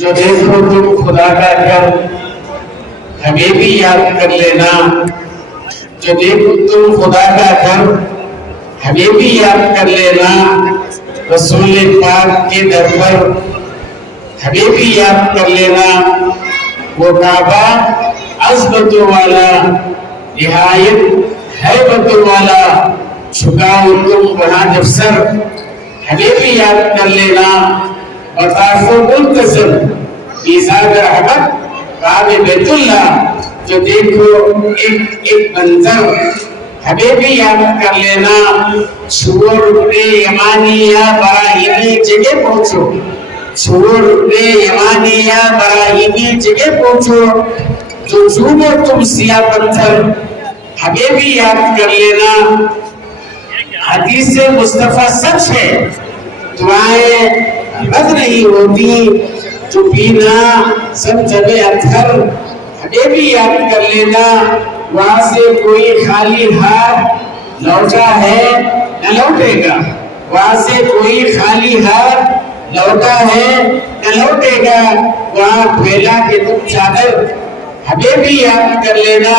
جو دیکھو تم خدا کا گھر ہمیں بھی یاد کر لینا، جو دیکھو تم خدا کا گھر ہمیں بھی یاد کر لینا، رسول پاک کے در پر ہمیں بھی یاد کر لینا، وہ کعبہ عظمت والا نہایت ہیبت والا، جھکاؤ تم وہاں جب سر ہمیں بھی یاد کر لینا، مطاف منتظر میزان رحمت کعبہ بیت اللہ، جو دیکھو ایک منظر ہمیں بھی یاد کر لینا، چھوڑ رکنے یمانی یا براہیمی جگہ پہنچو، چھوڑ رکنے یمانی یا براہیمی جگہ پہنچو، جو چوبو تم سیاہ پتھر ہمیں بھی یاد کر لینا۔ حدیث مصطفیٰ سچ ہے، دعائیں رد نہیں ہوتی، جو پینا سب جگہ اتھر ہمیں بھی یاد کر لینا، وہاں سے کوئی خالی ہاتھ لوٹا ہے نہ لوٹے گا، وہاں سے کوئی خالی ہاتھ لوٹا ہے نہ لوٹے گا، وہاں پھیلا کے تم چادر ہمیں بھی یاد کر لینا۔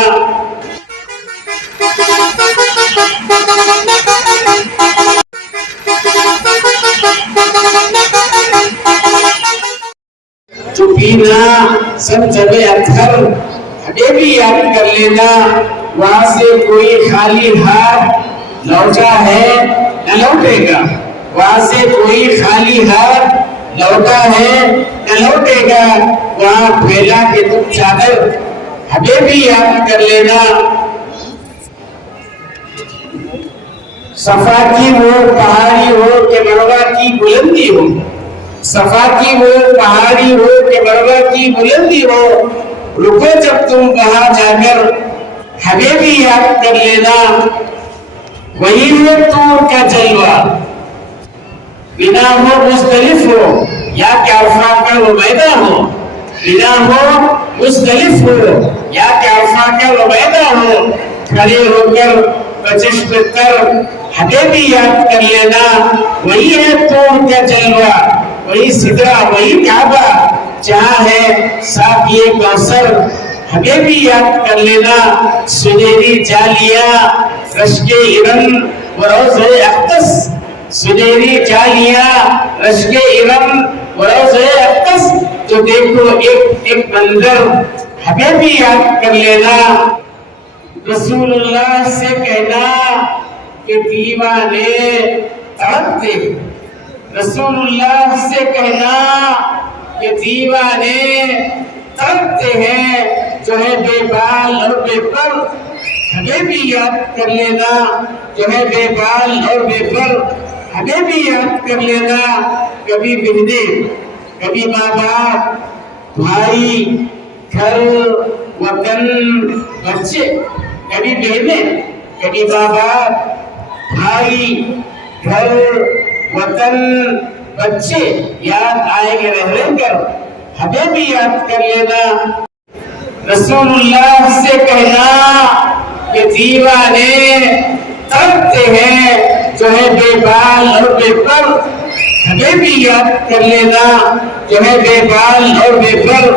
جو پینا سب جگہ اتھر ہمیں بھی یاد کر لینا، وہاں سے کوئی خالی ہاتھ لوٹا ہے نہ لوٹے گا، وہاں سے کوئی خالی ہاتھ لوٹا ہے نہ لوٹے گا، وہاں پھیلا کے تم چادر ہمیں بھی یاد کر لینا۔ صفا کی وہ پہاڑی ہو کہ مروہ کی بلندی ہو، صفا کی وہ پہاڑی ہو کہ مروہ کی بلندی ہو، رکو جب تم وہاں جا کر ہمیں بھی یاد کر لینا، وہی ہے طور کا جلوہ، بنا ہو مختلف ہو یا کہ عرفات کا وہ میدان ہو، بنا ہو مختلف ہو یا کہ عرفات کا وہ میدان ہو، کھڑے ہو کر بچشت کر ہمیں بھی یاد کر لینا، وہی ہے طور کا جلوہ، وہی سدرہ وہی کعبہ جہاں ہے ساقی کوثر ہمیں بھی یاد کر لینا، سنہری جالیاں رشک ارم و روضہ اقدس، سنہری جالیاں رشک ارم و روضہ اقدس، جو دیکھو ایک منظر ہمیں بھی یاد کر لینا۔ رسول اللہ سے کہنا کہ دیوانے تڑپتے، رسول اللہ سے کہنا کہ دیوانے تڑپتے ہیں، جو ہے بے بال اور بے پر ہمیں بھی یاد کر لینا، جو ہے بے بال اور بے پر ہمیں بھی یاد کر لینا۔ کبھی بہنیں، کبھی ماں باپ، بھائی، گھر، وطن، بچے، کبھی بہنیں، کبھی ماں باپ، بھائی، گھر، وطن، بچے یاد آئیں گے رہ کر ہمیں بھی یاد کر لینا۔ رسول اللہ سے کہنا کہ دیوانے تڑپتے ہیں، جو ہے بے بال اور بے پر ہمیں بھی یاد کر لینا، جو ہے بے بال اور بے پر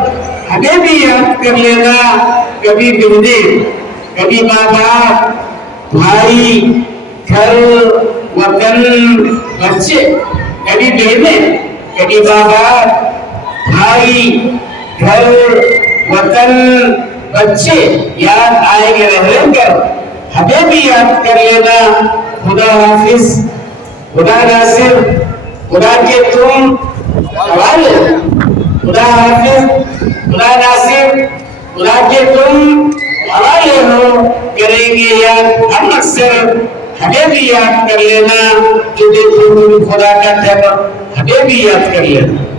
ہمیں بھی یاد کر لینا۔ کبھی بہنیں، کبھی ماں باپ، بھائی، گھر، وطن، بچے، کبھی بہنیں، کبھی ماں باپ، بھائی، گھر، وطن، بچے یاد آئیں گے رہ کر ہمیں بھی یاد کر لینا۔ خدا حافظ، خدا ناصر، خدا کے تم حوالے، خدا حافظ، خدا ناصر، خدا کے تم حوالے ہو، کریں گے یاد ہم اکثر ہمیں بھی یاد کر لینا، جو دیکھو تم خدا کا گھر ہمیں بھی یاد کر لینا۔